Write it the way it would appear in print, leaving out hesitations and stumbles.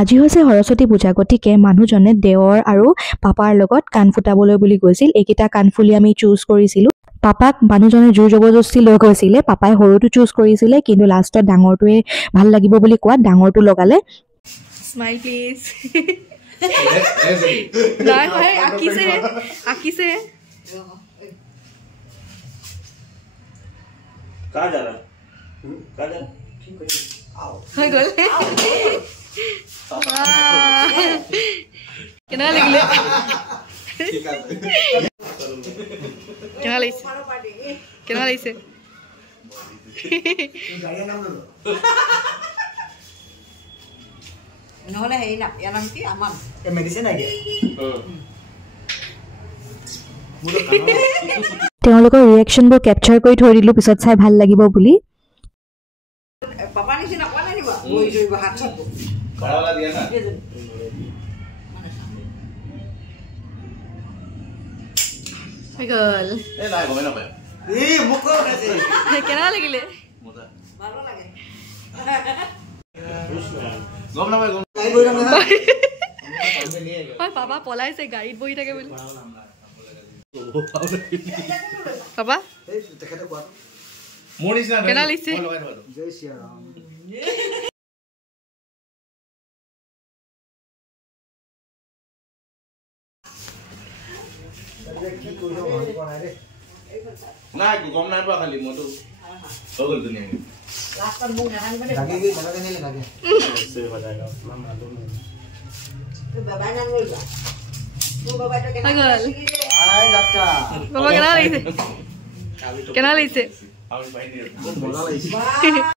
আজি হৈছে সৰস্বতী পূজা গতিকে মানুহজনে দেৱৰ আৰু পাপাৰ লগত কাণ ফুটাবলৈ বুলি গৈছিল এইকেইটা কাণফুলি আমি চুজ কৰিছিলো পাপাক মানুহজনে জোৰ জবৰদস্তি লৈ গৈছিলে পাপাই সৰুটো চুজ কৰিছিলে কিন্তু লাষ্টত ডাঙৰটোৱে ভাল লাগিব বুলি কোৱা ডাঙৰটো লগালে স্মাইল প্লিজ নাই ভাই আকিছে कहाँ जा रहा है? कहाँ जा रहा है? হৈ গল কেনা লাগিলে কেনা লাগিছে নহলে হেৰি না ইয়াৰ নাম কি আমান মেডিচিন আগে তেওঁলোকৰ ৰিয়েকশ্যনবোৰ কেপচাৰ কৰি থৈ দিলোঁ পিছত চাই ভাল লাগিব বুলি পাপা নিচিনা কোৱা নাই নিবা বহি জৰিব হাত চাপ काला दिया ना হৈ গল ए ना गमे ना पाए এ মুখ আছে কেনা লাগিলে मोटा ভালো লাগে गम ना पाए गम এই বইরা না ওই বাবা পলাইছে গাড়ীত বহি থাকে বুলি বাবা এই তেখেতে কোৱা मोनिस ना কেনা লাগিছে लगाइ दो জয় শ্ৰী ৰাম কি কইছো ভাবি কোৱা নাই ৰে ना गम ना पा खाली मोटो हो गल दुनिया में লাস্টত মুখ নাখানি মানে লাগে কি লাগে নেলে লাগে से बताएगा मैं मालूम नहीं তো বাবা নাম বলবা তো বাবা তো কেন হৈ গল আই যাত্রা বাবা কেনা লাগিছে কেনা লাগিছে আমি পাই नहीं মজা লাগিছে